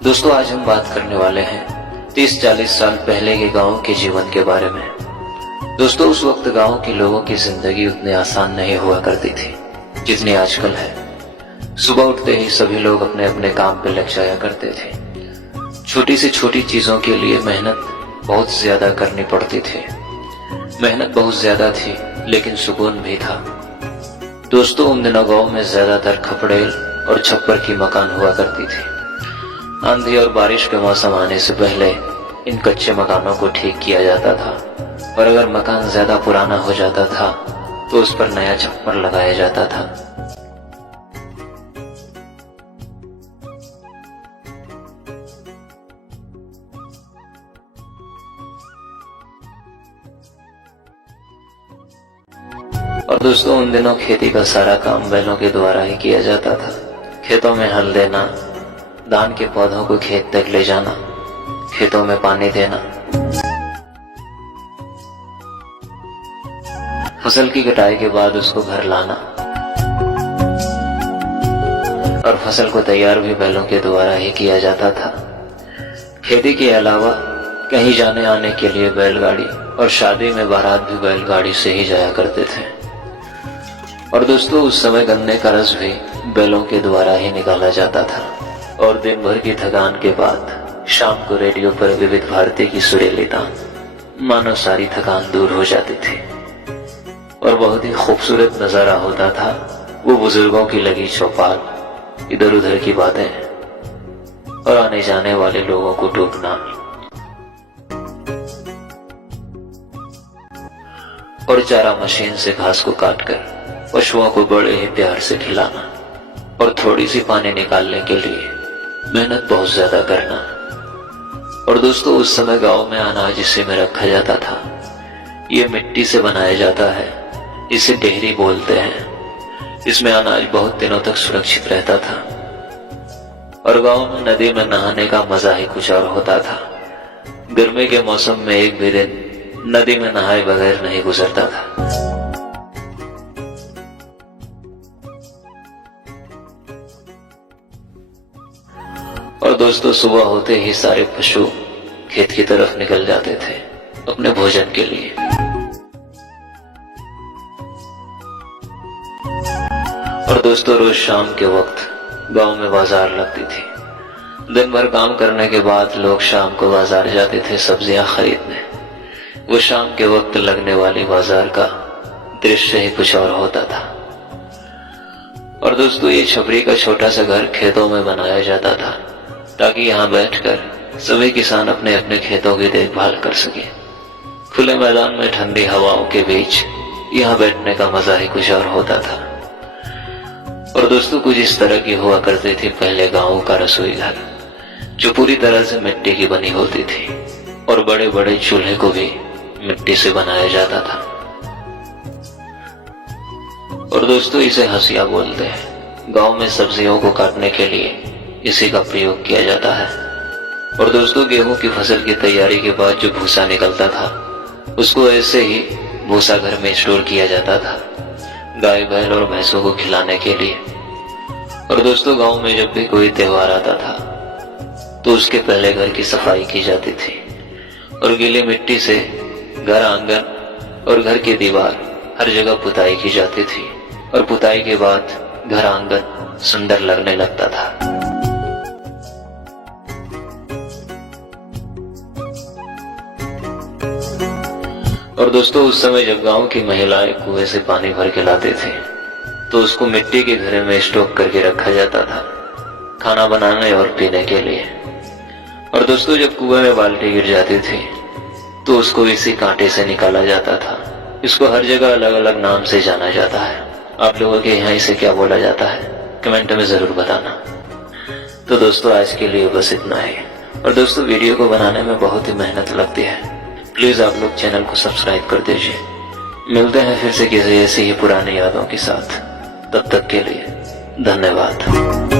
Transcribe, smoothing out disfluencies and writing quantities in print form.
दोस्तों आज हम बात करने वाले हैं 30-40 साल पहले के गांव के जीवन के बारे में। दोस्तों उस वक्त गांव के लोगों की जिंदगी उतनी आसान नहीं हुआ करती थी जितनी आजकल है। सुबह उठते ही सभी लोग अपने अपने काम पे लग जाया करते थे। छोटी से छोटी चीजों के लिए मेहनत बहुत ज्यादा करनी पड़ती थी। मेहनत बहुत ज्यादा थी लेकिन सुकून भी था। दोस्तों उन दिनों गांव में ज्यादातर खपड़ेल और छप्पर की मकान हुआ करती थी। आंधी और बारिश के मौसम आने से पहले इन कच्चे मकानों को ठीक किया जाता था और अगर मकान ज्यादा पुराना हो जाता था तो उस पर नया छप्पर लगाया जाता था। और दोस्तों उन दिनों खेती का सारा काम बैलों के द्वारा ही किया जाता था। खेतों में हल देना, धान के पौधों को खेत तक ले जाना, खेतों में पानी देना, फसल की कटाई के बाद उसको घर लाना और फसल को तैयार भी बैलों के द्वारा ही किया जाता था। खेती के अलावा कहीं जाने आने के लिए बैलगाड़ी और शादी में बारात भी बैलगाड़ी से ही जाया करते थे। और दोस्तों उस समय गन्ने का रस भी बैलों के द्वारा ही निकाला जाता था। और दिन भर की थकान के बाद शाम को रेडियो पर विविध भारती की सुरीली तान मानो सारी थकान दूर हो जाती थी और बहुत ही खूबसूरत नजारा होता था। वो बुजुर्गों की लगी चौपाल, इधर उधर की बातें और आने जाने वाले लोगों को टोकना और चारा मशीन से घास को काटकर पशुओं को बड़े ही प्यार से खिलाना और थोड़ी सी पानी निकालने के लिए मेहनत बहुत ज्यादा करना। और दोस्तों उस समय गांव में अनाज इसी में रखा जाता था। ये मिट्टी से बनाया जाता है, इसे डेहरी बोलते हैं। इसमें अनाज बहुत दिनों तक सुरक्षित रहता था और गांव में नदी में नहाने का मजा ही कुछ और होता था। गर्मी के मौसम में एक भी दिन नदी में नहाए बगैर नहीं गुजरता था। और दोस्तों सुबह होते ही सारे पशु खेत की तरफ निकल जाते थे अपने भोजन के लिए। और दोस्तों रोज शाम के वक्त गांव में बाजार लगती थी। दिन भर काम करने के बाद लोग शाम को बाजार जाते थे सब्जियां खरीदने। वो शाम के वक्त लगने वाली बाजार का दृश्य ही कुछ और होता था। और दोस्तों ये छपरी का छोटा सा घर खेतों में बनाया जाता था ताकि यहाँ बैठकर सभी किसान अपने अपने खेतों की देखभाल कर सके। खुले मैदान में ठंडी हवाओं के बीच यहाँ बैठने का मजा ही कुछ और होता था। और दोस्तों कुछ इस तरह की हुआ करती थी पहले गांव का रसोई घर, जो पूरी तरह से मिट्टी की बनी होती थी और बड़े बड़े चूल्हे को भी मिट्टी से बनाया जाता था। और दोस्तों इसे हंसिया बोलते हैं। गांव में सब्जियों को काटने के लिए इसी का प्रयोग किया जाता है। और दोस्तों गेहूं की फसल की तैयारी के बाद जो भूसा निकलता था उसको ऐसे ही भूसा घर में स्टोर किया जाता था गाय बैल और भैंसों को खिलाने के लिए। और दोस्तों गांव में जब भी कोई त्योहार आता था तो उसके पहले घर की सफाई की जाती थी और गीली मिट्टी से घर आंगन और घर की दीवार हर जगह पुताई की जाती थी और पुताई के बाद घर आंगन सुंदर लगने लगता था। और दोस्तों उस समय जब गांव की महिलाएं कुएं से पानी भर के लाते थे तो उसको मिट्टी के घड़े में स्टोक करके रखा जाता था खाना बनाने और पीने के लिए। और दोस्तों जब कुएं में बाल्टी गिर जाती थी तो उसको इसी कांटे से निकाला जाता था। इसको हर जगह अलग अलग नाम से जाना जाता है। आप लोगों के यहाँ इसे क्या बोला जाता है कमेंट में जरूर बताना। तो दोस्तों आज के लिए बस इतना ही। और दोस्तों वीडियो को बनाने में बहुत ही मेहनत लगती है। प्लीज आप लोग चैनल को सब्सक्राइब कर दीजिए। मिलते हैं फिर से किसी ऐसी ही पुरानी यादों के साथ। तब तक के लिए धन्यवाद।